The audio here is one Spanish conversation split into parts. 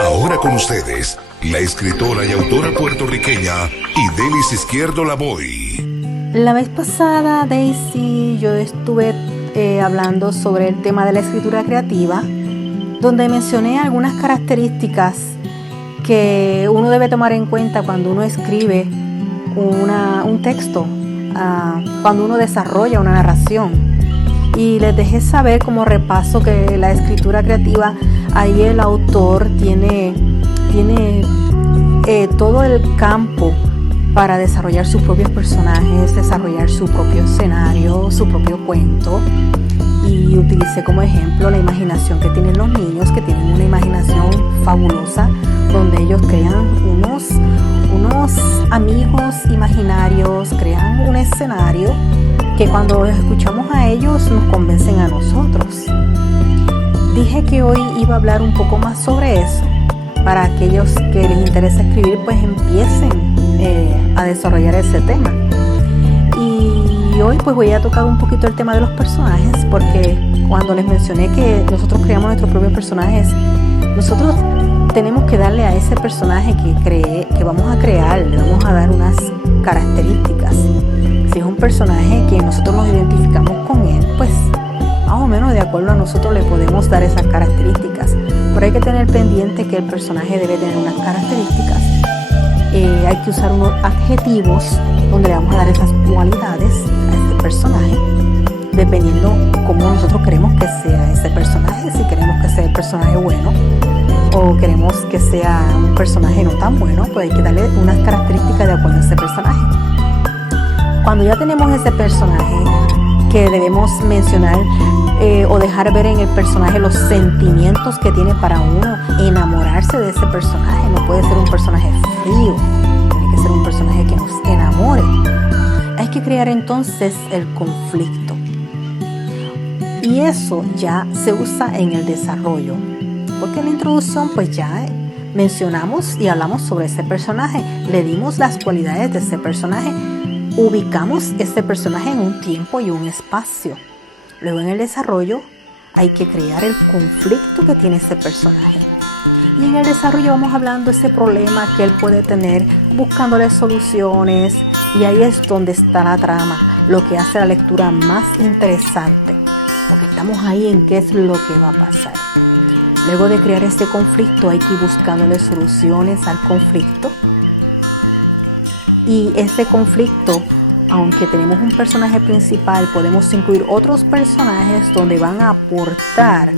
Ahora con ustedes, la escritora y autora puertorriqueña Idelys Izquierdo Lavoy. La vez pasada, Daisy, yo estuve hablando sobre el tema de la escritura creativa, donde mencioné algunas características que uno debe tomar en cuenta cuando uno escribe un texto, cuando uno desarrolla una narración. Y les dejé saber como repaso que la escritura creativa, ahí el autor tiene todo el campo para desarrollar sus propios personajes, desarrollar su propio escenario, su propio cuento. Y utilicé como ejemplo la imaginación que tienen los niños, que tienen una imaginación fabulosa, donde ellos crean unos amigos imaginarios, crean un escenario que cuando escuchamos a ellos nos convencen a nosotros. Dije que hoy iba a hablar un poco más sobre eso, para aquellos que les interesa escribir, pues empiecen a desarrollar ese tema. Y hoy pues voy a tocar un poquito el tema de los personajes, porque cuando les mencioné que nosotros creamos nuestros propios personajes, nosotros tenemos que darle a ese personaje que vamos a crear, le vamos a dar unas características. Si es un personaje que nosotros nos identificamos con él, pues más o menos de acuerdo a nosotros le podemos dar esas características. Pero hay que tener pendiente que el personaje debe tener unas características. Hay que usar unos adjetivos donde le vamos a dar esas cualidades a este personaje, dependiendo cómo nosotros queremos que sea ese personaje. Si queremos que sea el personaje bueno o queremos que sea un personaje no tan bueno, pues hay que darle unas características de acuerdo a ese personaje. Cuando ya tenemos ese personaje, que debemos mencionar o dejar ver en el personaje los sentimientos que tiene para uno enamorarse de ese personaje. No puede ser un personaje frío, tiene que ser un personaje que nos enamore. Hay que crear entonces el conflicto, y eso ya se usa en el desarrollo, porque en la introducción pues ya mencionamos y hablamos sobre ese personaje, le dimos las cualidades de ese personaje, ubicamos ese personaje en un tiempo y un espacio. Luego en el desarrollo hay que crear el conflicto que tiene ese personaje. Y en el desarrollo vamos hablando de ese problema que él puede tener, buscándole soluciones. Y ahí es donde está la trama, lo que hace la lectura más interesante, porque estamos ahí en qué es lo que va a pasar. Luego de crear este conflicto hay que ir buscándole soluciones al conflicto. Y este conflicto, aunque tenemos un personaje principal, podemos incluir otros personajes donde van a aportar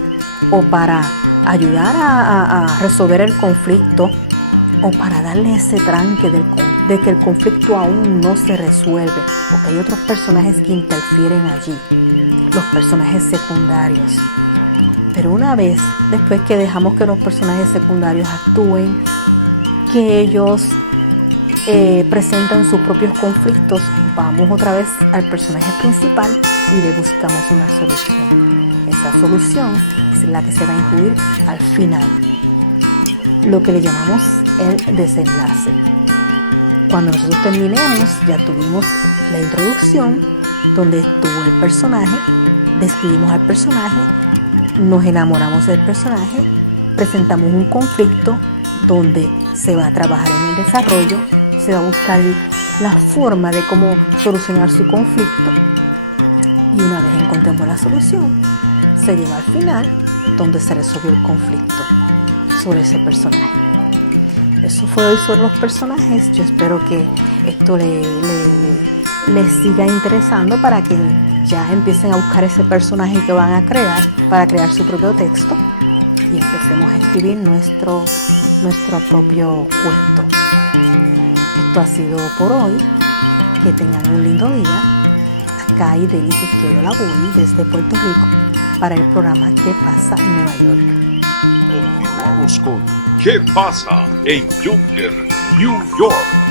o para ayudar a resolver el conflicto o para darle ese tranque de que el conflicto aún no se resuelve, porque hay otros personajes que interfieren allí, los personajes secundarios. Pero una vez, después que dejamos que los personajes secundarios actúen, que ellos presentan sus propios conflictos, vamos otra vez al personaje principal y le buscamos una solución. Esta solución es la que se va a incluir al final, lo que le llamamos el desenlace. Cuando nosotros terminemos, ya tuvimos la introducción, donde estuvo el personaje, describimos al personaje, nos enamoramos del personaje, presentamos un conflicto donde se va a trabajar en el desarrollo, se va a buscar la forma de cómo solucionar su conflicto, y una vez encontremos la solución, se lleva al final donde se resolvió el conflicto sobre ese personaje. Eso fue hoy sobre los personajes. Yo espero que esto les siga interesando para que ya empiecen a buscar ese personaje que van a crear para crear su propio texto y empecemos a escribir nuestro propio cuento. Esto ha sido por hoy. Que tengan un lindo día. Acá Idelys Izquierdo Lavoy desde Puerto Rico para el programa ¿Qué pasa en Nueva York? Continuamos con ¿Qué pasa en Younger, New York?